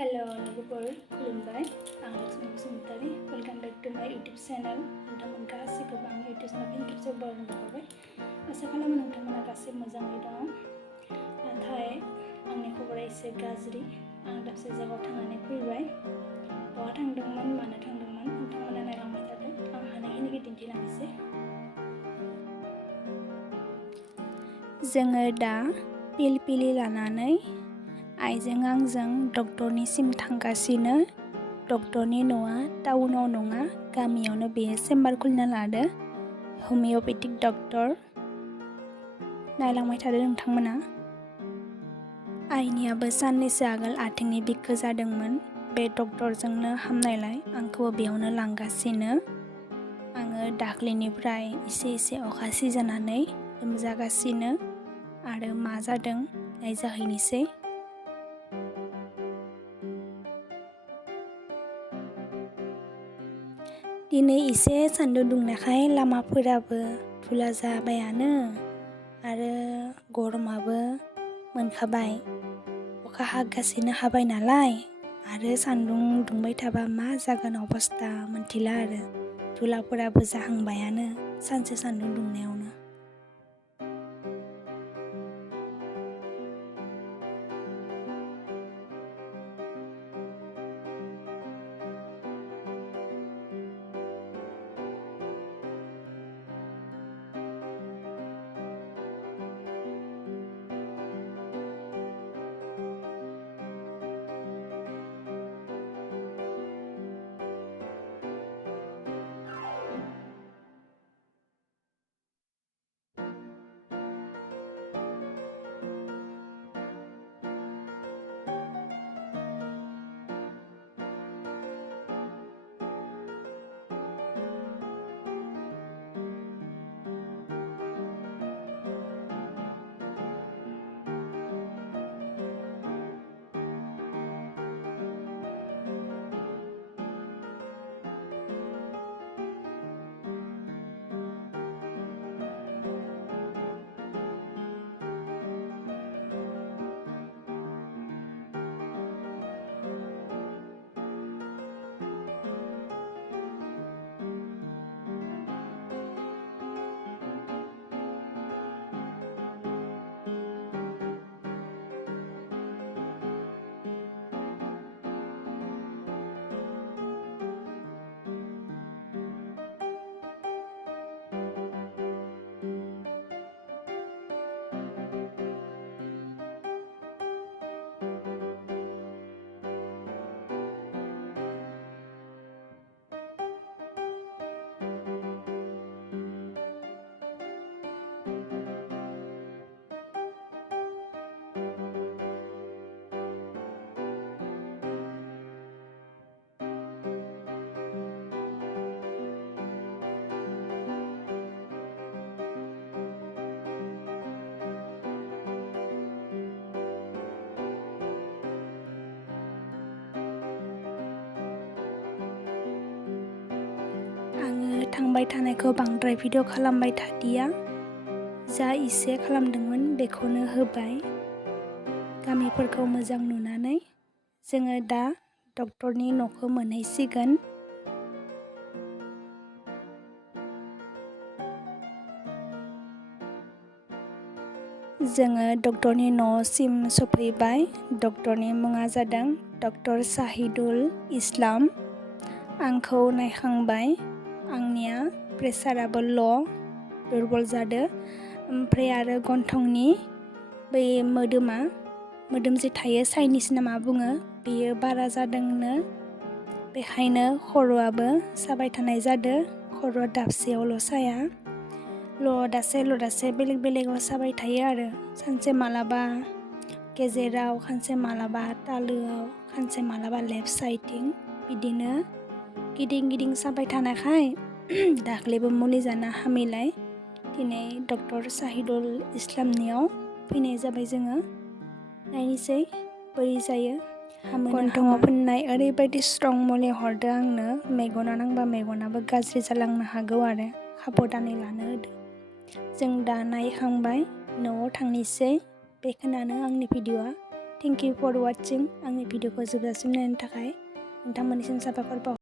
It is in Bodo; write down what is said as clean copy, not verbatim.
Hello, लोगोफोर खुलुमबाय आं Lakshmi Basumatary welcome back to my YouTube channel नोंथांमोन गासैखौबो आंनि यूट्यूब चैनल फिन खेबसे बरायनो हाबाय आसा खालामो नोंथांमोना गासै मोजाङै दङ नाथाय आंनि खबरा एसे गाज्रि आं दाबसे जायगायाव थांनानै फैबाय बहा थांदोंमोन मानो थांदोंमोन नोंथांमोना नायलांबाय थादों आं हानायखिनिखौ दिन्थिलांनोसै जोङो दा पिलपिलि लानानै आइजों आंजों डक्टरनिसिम थांगासिनो डक्टरनि न'आ टाउनाव नङा गामियावनो बेयो चेम्बार खुलिना लादो हमिय'पेथिक डक्टर नायलांबाय थादो नोंथांमोना आइनियाबो साननैसो आगोल आथिंनि बिखो जादोंमोन बे डक्टरजोंनो हामनायलाय आंखौबो बेयावनो लांगासिनो आङो दाख्लैनिफ्राय एसे अखा सिजानानै लोमजागासिनो आरो मा जादों नायजाहैनोसै दिनै एसे सान्दुं दुंनायखाय लामाफोराबो धुला जाबायानो आरो गरमाबो मोनखाबाय अखा हागासिनो हाबाय नालाय आरो सान्दुं दुंबाय थाबा मा जागोन अबस्था मोनथिला आरो धुलाफोराबो जाहांबायानो सानसे सान्दुं दुंनायावनो आङो थांबाय थानायखौ बांद्राय भिडिअ खालामबाय थादिया जा एसे खालामदोंमोन बेखौनो होबाय गामिफोरखौ मोजां नुनानै जोङो दा डक्टरनि न'खौ मोनहैसिगोन जोङो डक्टरनि न'सिम सफैबाय डक्टरनि मुङा जादों डक्टर साहिदुल इस्लाम आंखौ नायखांबाय आंनिया प्रेसाराबो दुरबल जादो ओमफ्राय आरो गन्थंनि बै मोदोम जे थायो चाइनिस ना मा बुङो बेयो बारा जादोंनो बेखायनो खर'आबो साबाय थानाय जादो खर'आ दाबसेयावल' साया लदासे बेलेगाव साबाय थायो आरो सानसे मालाबा गेजेराव खानसे मालाबा तालोआव खानसे मालाबा लेफ्ट साइडथिं बिदिनो गिदिं साबाय थानायखाय दाख्लैबो मुलि जाना हामिलाय दिनै डक्टर साहिदुल इस्लामनियाव फैनाय जाबाय जोङो नायनोसै बोरै जायो गन्थङाव फोननाय ओरैबायदि स्ट्रं मुलि हरदो आंनो मेगना नांबा मेगनाबो गाज्रि जालांनो हागौ आरो साबधानै लानो होदो जों दा नायखांबाय न'आव थांनोसै बेखिनियानो आंनि भिडिअ'आ थेंक इउ फर वाचिं आंनि भिडिअखौ जोबजासिम नायनो थाखाय नोंथांमोननिसिम साबायखर बावहरबाय।